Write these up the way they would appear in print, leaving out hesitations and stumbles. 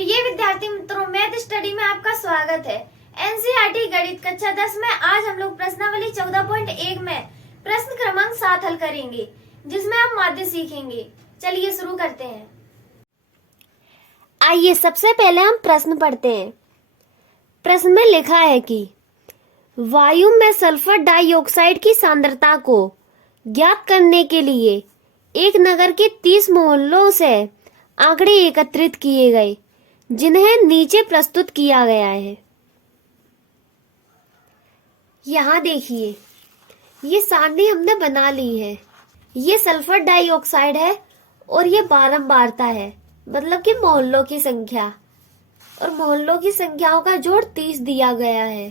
प्रिय विद्यार्थी मित्रों, मैथ स्टडी में आपका स्वागत है। एनसीईआरटी गणित कक्षा 10 में आज हम लोग प्रश्नावली 14.1 में प्रश्न क्रमांक 7 हल करेंगे, जिसमें हम माध्य सीखेंगे। चलिए शुरू करते हैं। आइए सबसे पहले हम प्रश्न पढ़ते हैं। प्रश्न में लिखा है कि वायु में सल्फर डाइऑक्साइड की सांद्रता को ज्ञात करने के लिए एक नगर के 30 मोहल्लों से आंकड़े एकत्रित किए गए, जिन्हें नीचे प्रस्तुत किया गया है। यहाँ देखिए, ये सारणी हमने बना ली है। ये सल्फर डाइऑक्साइड है और ये बारंबारता है, मतलब कि मोहल्लों की संख्या, और मोहल्लों की संख्याओं का जोड़ 30 दिया गया है।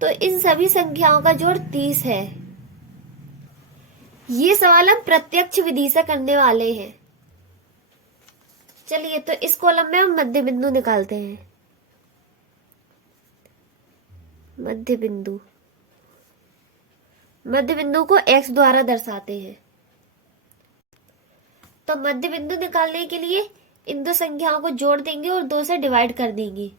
तो इन सभी संख्याओं का जोड़ 30 है। ये सवाल हम प्रत्यक्ष विधि से करने वाले हैं। चलिए, तो इस कॉलम में हम मध्य बिंदु निकालते हैं। मध्य बिंदु को x द्वारा दर्शाते हैं। तो मध्य बिंदु निकालने के लिए इन दो संख्याओं को जोड़ देंगे और 2 से डिवाइड कर देंगे।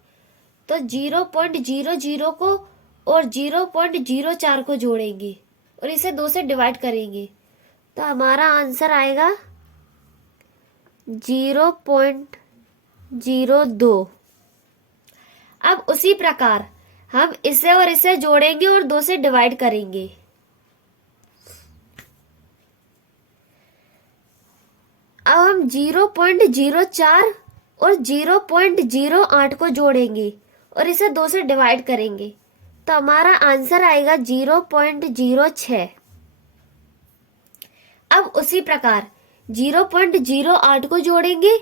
तो 0.00 को और 0.04 को जोड़ेंगे और इसे 2 से डिवाइड करेंगे। तो हमारा आंसर आएगा 0.02। अब उसी प्रकार हम इसे और इसे जोड़ेंगे और 2 से डिवाइड करेंगे। अब हम 0.04 और 0.08 को जोड़ेंगे और इसे 2 से डिवाइड करेंगे। तो हमारा आंसर आएगा 0.06। अब उसी प्रकार 0.08 को जोड़ेंगे,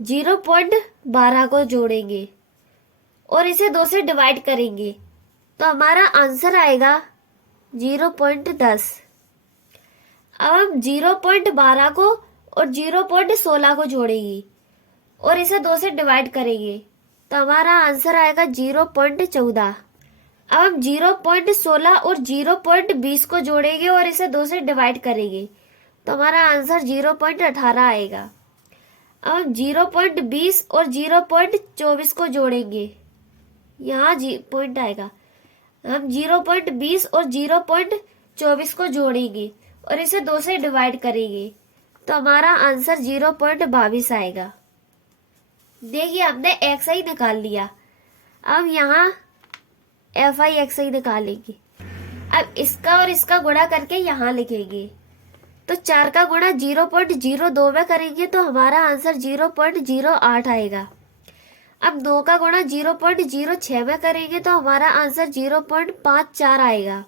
0.12 को जोड़ेंगे और इसे 2 से डिवाइड करेंगे। तो हमारा आंसर आएगा 0.10। अब हम 0.12 को और 0.16 को जोड़ेंगे और इसे 2 से डिवाइड करेंगे। तो हमारा आंसर आएगा 0.14। अब हम 0.16 और 0.20 को जोड़ेंगे और इसे 2 से डिवाइड करेंगे। तो हमारा आंसर 0.18 आएगा। अब हम 0.20 और 0.24 को जोड़ेंगे, यहाँ पॉइंट आएगा। हम 0.20 और 0.24 को जोड़ेंगे और इसे 2 से डिवाइड करेंगे। तो हमारा आंसर 0.22 आएगा। देखिए, हमने XI निकाल लिया। अब यहाँ FI निकालेंगे। अब इसका और इसका गुणा करके यहाँ लिखेंगे। तो 4 का गुणा 0.02 में करेंगे तो हमारा आंसर 0.08 आएगा। अब 2 का गुणा 0.06 में करेंगे तो हमारा आंसर 0.54 आएगा।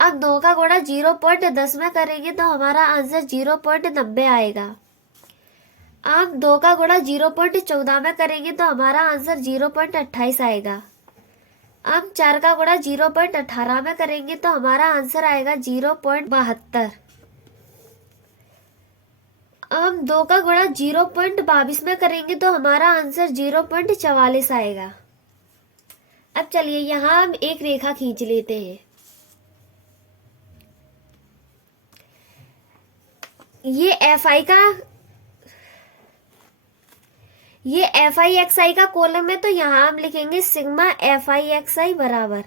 अब 2 का गुणा 0.10 में करेंगे तो हमारा आंसर 0.90 आएगा। अब 2 का गुणा 0.14 में करेंगे तो हमारा आंसर 0.28 आएगा। अब 4 का गुणा 0.18 में करेंगे तो हमारा आंसर आएगा 0.72। अब 2 का गुणा 0.22 में करेंगे तो हमारा आंसर 0.44 आएगा। अब चलिए, यहाँ हम एक रेखा खींच लेते हैं। ये FI का कॉलम है, तो यहाँ हम लिखेंगे सिग्मा FI बराबर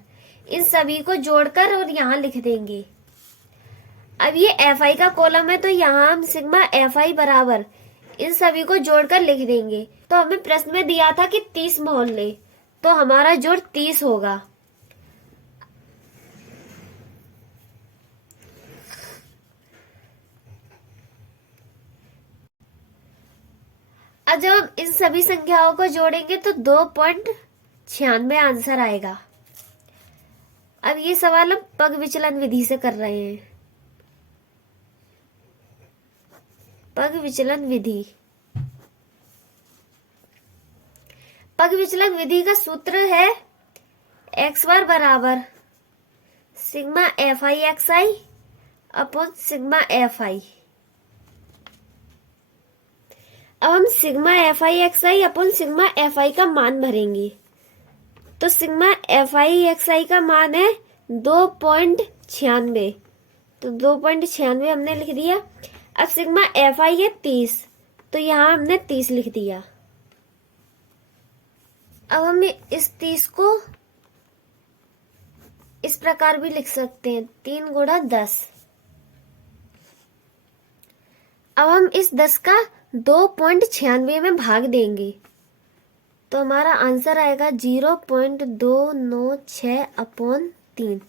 इन सभी को जोड़कर और यहाँ लिख देंगे। अब ये FI का कॉलम है, तो यहाँ हम सिग्मा FI बराबर इन सभी को जोड़कर लिख देंगे। तो हमें प्रश्न में दिया था कि 30 मोहल्ले, तो हमारा जोड़ 30 होगा। अब जब हम इन सभी संख्याओं को जोड़ेंगे तो 2.96 आंसर आएगा। अब ये सवाल हम पग विचलन विधि से कर रहे हैं। पग विचलन विधि का सूत्र है x बार बराबर sigma FI upon sigma FI। अब हम sigma FI upon sigma FI का मान भरेंगे। तो सिग्मा FI का मान है 2.96, तो 2.96 हमने लिख दिया। अब सिग्मा FI है 30, तो यहाँ हमने 30 लिख दिया। अब हम इस 30 को इस प्रकार भी लिख सकते हैं, 3 गुणा 10। अब हम इस 10 का 2.96 में भाग देंगे तो हमारा आंसर आएगा 0.296/3।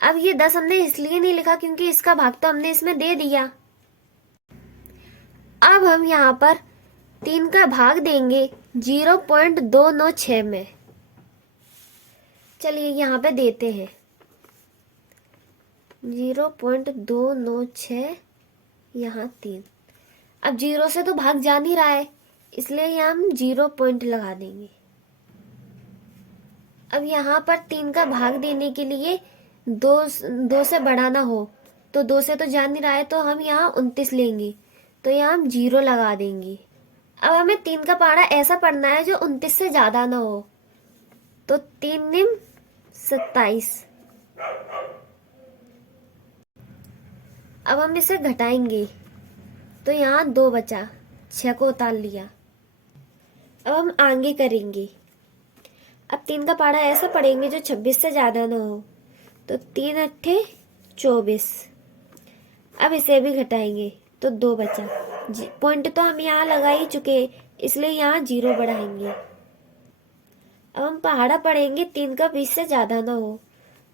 अब ये 10 हमने इसलिए नहीं लिखा क्योंकि इसका भाग तो हमने इसमें दे दिया। अब हम यहाँ पर 3 का भाग देंगे 0.296 में। चलिए यहाँ पे देते हैं 0.296, यहाँ 3। अब 0 से तो भाग जा नहीं रहा है, इसलिए यहाँ हम 0 पॉइंट लगा देंगे। अब यहाँ पर 3 का भाग देने के लिए 2 से बढ़ाना हो तो 2 से तो जा नहीं रहा है, तो हम यहाँ 29 लेंगे, तो यहाँ हम 0 लगा देंगे। अब हमें 3 का पहाड़ा ऐसा पढ़ना है जो 29 से ज्यादा ना हो, तो 3 निम 27। अब हम इसे घटाएंगे तो यहाँ 2 बचा, 6 को उतार लिया। अब हम आगे करेंगे। अब 3 का पहाड़ा ऐसा पढ़ेंगे जो 26 से ज्यादा ना हो, तो 3 अट्ठे 24। अब इसे भी घटाएंगे तो 2 बचा। पॉइंट तो हम यहाँ लगा ही चुके, इसलिए यहाँ 0 बढ़ाएंगे। अब हम पहाड़ा पढ़ेंगे 3 का 20 से ज्यादा ना हो,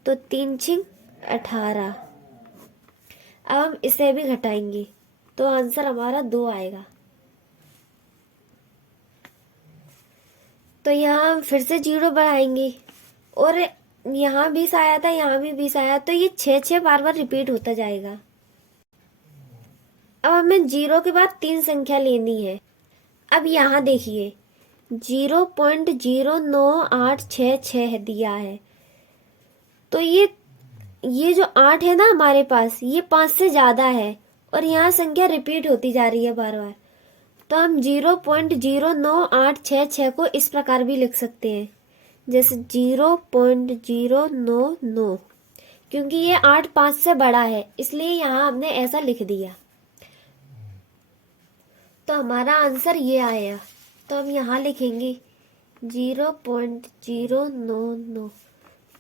तो 3 छिंग 18। अब हम इसे भी घटाएंगे तो आंसर हमारा 2 आएगा। तो यहाँ हम फिर से 0 बढ़ाएंगे और यहाँ 20 आया था, यहाँ भी 20 आया, तो ये 6 बार बार रिपीट होता जाएगा। अब हमें 0 के बाद 3 संख्या लेनी है। अब यहाँ देखिए 0.09866 दिया है, तो ये जो 8 है ना हमारे पास, ये 5 से ज्यादा है और यहाँ संख्या रिपीट होती जा रही है बार बार, तो हम 0.09866 को इस प्रकार भी लिख सकते हैं, जैसे 0.099, क्योंकि ये 8 5 से बड़ा है, इसलिए यहाँ हमने ऐसा लिख दिया। तो हमारा आंसर ये आया। तो हम यहाँ लिखेंगे 0.099,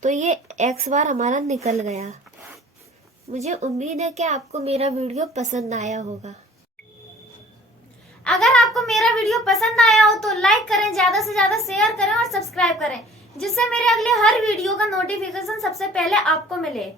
तो ये x बार हमारा निकल गया। मुझे उम्मीद है कि आपको मेरा वीडियो पसंद आया होगा। अगर आपको मेरा वीडियो पसंद आया हो तो लाइक करें, ज्यादा से ज्यादा शेयर करें और सब्सक्राइब करें, जिससे मेरे अगले हर वीडियो का नोटिफिकेशन सबसे पहले आपको मिले।